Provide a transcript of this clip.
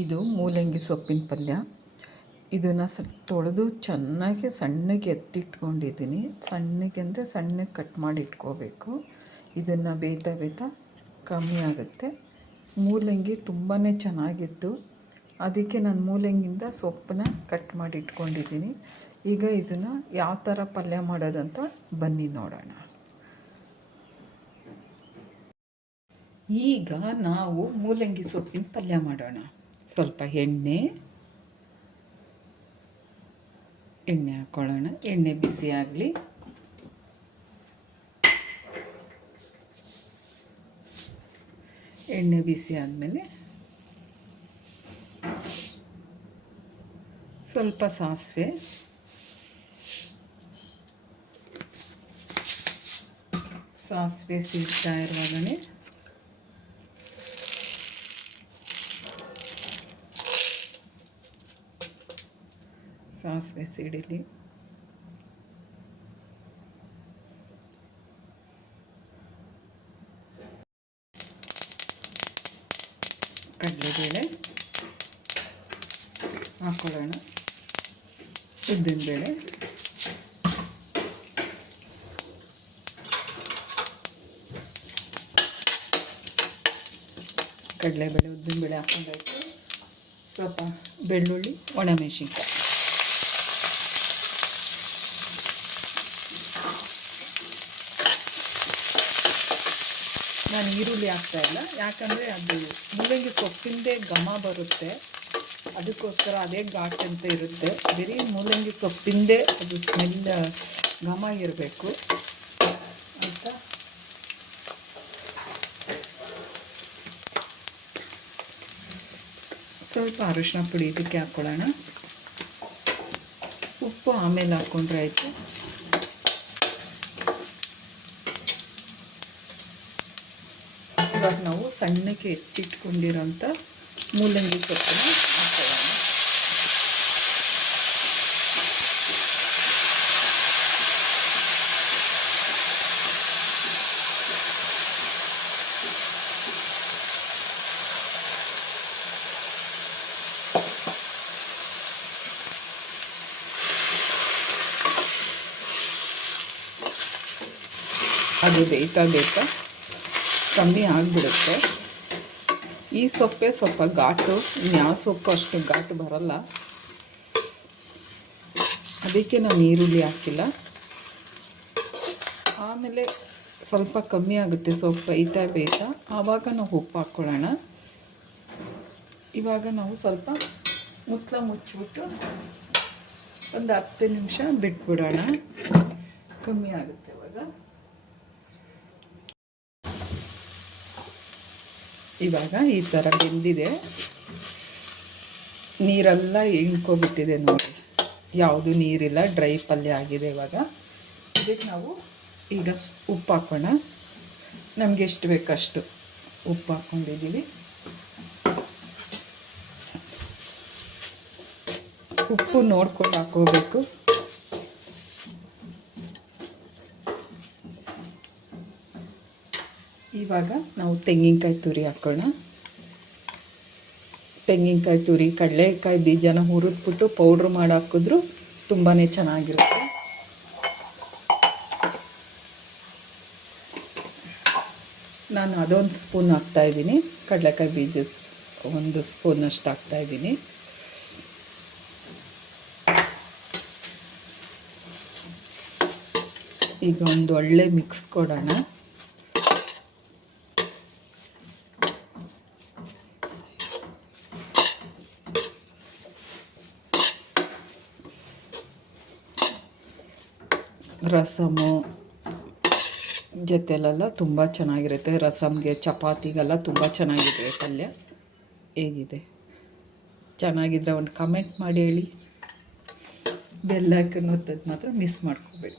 ಇದು ಮೂಲಂಗಿ ಸೊಪ್ಪಿನ ಪಲ್ಯ. ಇದನ್ನು ತೊಳೆದು ಚೆನ್ನಾಗಿ ಸಣ್ಣಗೆ ಎತ್ತಿಟ್ಕೊಂಡಿದ್ದೀನಿ. ಸಣ್ಣಗೆ ಅಂದರೆ ಸಣ್ಣಗೆ ಕಟ್ ಮಾಡಿ ಇಟ್ಕೋಬೇಕು. ಇದನ್ನು ಬೇಯ್ತಾ ಕಮ್ಮಿ ಆಗುತ್ತೆ. ಮೂಲಂಗಿ ತುಂಬಾ ಚೆನ್ನಾಗಿತ್ತು, ಅದಕ್ಕೆ ನಾನು ಮೂಲಂಗಿಯಿಂದ ಸೊಪ್ಪನ್ನ ಕಟ್ ಮಾಡಿ ಇಟ್ಕೊಂಡಿದ್ದೀನಿ. ಈಗ ಇದನ್ನು ಯಾವ ಥರ ಪಲ್ಯ ಮಾಡೋದಂತ ಬನ್ನಿ ನೋಡೋಣ. ಈಗ ನಾವು ಮೂಲಂಗಿ ಸೊಪ್ಪಿನ ಪಲ್ಯ ಮಾಡೋಣ. ಸ್ವಲ್ಪ ಎಣ್ಣೆ ಹಾಕ್ಕೊಳ್ಳೋಣ. ಎಣ್ಣೆ ಬಿಸಿ ಆಗಲಿ. ಎಣ್ಣೆ ಬಿಸಿ ಆದಮೇಲೆ ಸ್ವಲ್ಪ ಸಾಸಿವೆ, ಸಿಡ್ತಾ ಇರುವಾಗಲೇ ಸಾಸಿವೆ ಸಿಡಿಲಿ. ಕಡಲೆಬೇಳೆ ಹಾಕೊಳ್ಳೋಣ. ಉದ್ದಿನಬೇಳೆ, ಕಡಲೆಬೇಳೆ ಉದ್ದಿನಬೇಳೆ ಹಾಕೊಂಡಾಯ್ತು. ಸ್ವಲ್ಪ ಬೆಳ್ಳುಳ್ಳಿ, ಒಣಮೆಣಸಿನ್ಕಾಯಿ. ನಾನು ಈರುಳ್ಳಿ ಹಾಕ್ತಾಯಿಲ್ಲ, ಯಾಕಂದರೆ ಅದು ಮೂಲಂಗಿ ಸೊಪ್ಪಿಂದೇ ಘಮ ಬರುತ್ತೆ, ಅದಕ್ಕೋಸ್ಕರ ಅದೇ ಘಾಟ್ ಅಂತ ಇರುತ್ತೆ. ಬರೀ ಮೂಲಂಗಿ ಸೊಪ್ಪಿಂದೇ ಅದು ಸ್ಮೆಲ್ ಘಮ ಇರಬೇಕು ಅಂತ. ಸ್ವಲ್ಪ ಅರಿಶಿನ ಪುಡಿ ಇದಕ್ಕೆ ಹಾಕ್ಕೊಳ್ಳೋಣ. ಉಪ್ಪು ಆಮೇಲೆ ಹಾಕ್ಕೊಂಡ್ರೆ ಆಯಿತು. ಇವಾಗ ನಾವು ಸಣ್ಣಕ್ಕೆ ಹೆಚ್ಚಿಟ್ಕೊಂಡಿರೋಂಥ ಮೂಲಂಗಿ ಸೊಪ್ಪನ್ನು ಹಾಕೊಳ್ಳೋಣ. ಅದು ಬೇಯ್ತಾ ಕಮ್ಮಿ ಆಗಿಬಿಡುತ್ತೆ. ಈ ಸೊಪ್ಪೆ ಸ್ವಲ್ಪ ಘಾಟು, ಇನ್ಯಾವ ಸೊಪ್ಪು ಅಷ್ಟು ಘಾಟು ಬರಲ್ಲ, ಅದಕ್ಕೆ ನಾನು ಈರುಳ್ಳಿ ಹಾಕಿಲ್ಲ. ಆಮೇಲೆ ಸ್ವಲ್ಪ ಕಮ್ಮಿ ಆಗುತ್ತೆ ಸೊಪ್ಪು ಬೇಯ್ತಾ, ಆವಾಗ ನಾವು ಉಪ್ಪು ಹಾಕ್ಕೊಳ್ಳೋಣ. ಇವಾಗ ನಾವು ಸ್ವಲ್ಪ ಮುಚ್ಚಿಬಿಟ್ಟು ಒಂದು 10 ನಿಮಿಷ ಬಿಟ್ಬಿಡೋಣ, ಕಮ್ಮಿ ಆಗುತ್ತೆ ಇವಾಗ ಈ ಥರ ಬೆಂದಿದೆ, ನೀರೆಲ್ಲ ಇಳ್ಕೊಬಿಟ್ಟಿದೆ ನೋಡಿ, ಯಾವುದು ನೀರಿಲ್ಲ, ಡ್ರೈ ಪಲ್ಯ ಆಗಿದೆ. ಇವಾಗ ಇದಕ್ಕೆ ನಾವು ಈಗ ಉಪ್ಪು ಹಾಕೋಣ. ನಮಗೆ ಎಷ್ಟು ಬೇಕಷ್ಟು ಉಪ್ಪು ಹಾಕ್ಕೊಂಡಿದ್ದೀವಿ. ಉಪ್ಪು ನೋಡ್ಕೊಂಡು ಹಾಕೋಬೇಕು. ಇವಾಗ ನಾವು ತೆಂಗಿನಕಾಯಿ ತುರಿ ಹಾಕೋಣ. ತೆಂಗಿನಕಾಯಿ ತುರಿ, ಕಡಲೆಕಾಯಿ ಬೀಜನ ಹುರಿದ್ಬಿಟ್ಟು ಪೌಡ್ರ್ ಮಾಡಿ ಹಾಕಿದ್ರು ತುಂಬಾ ಚೆನ್ನಾಗಿರುತ್ತೆ. ನಾನು ಅದೊಂದು ಸ್ಪೂನ್ ಹಾಕ್ತಾಯಿದ್ದೀನಿ, ಕಡಲೆಕಾಯಿ ಬೀಜ 1 ಸ್ಪೂನಷ್ಟು ಹಾಕ್ತಾಯಿದ್ದೀನಿ. ಈಗ ಒಂದು ಒಳ್ಳೆ ಮಿಕ್ಸ್ ಕೊಡೋಣ. ರಸಮು ಜೊತೆಲೆಲ್ಲ ತುಂಬ ಚೆನ್ನಾಗಿರುತ್ತೆ. ರಸಮ್ಗೆ, ಚಪಾತಿಗೆಲ್ಲ ತುಂಬ ಚೆನ್ನಾಗಿದೆ ಪಲ್ಯ. ಹೇಗಿದೆ? ಚೆನ್ನಾಗಿದ್ರೆ ಒಂದು ಕಮೆಂಟ್ ಮಾಡಿ ಹೇಳಿ. ಬೆಲ್ ಐಕಾನ್ ಒತ್ತೋದು ಮಾತ್ರ ಮಿಸ್ ಮಾಡ್ಕೋಬೇಡಿ.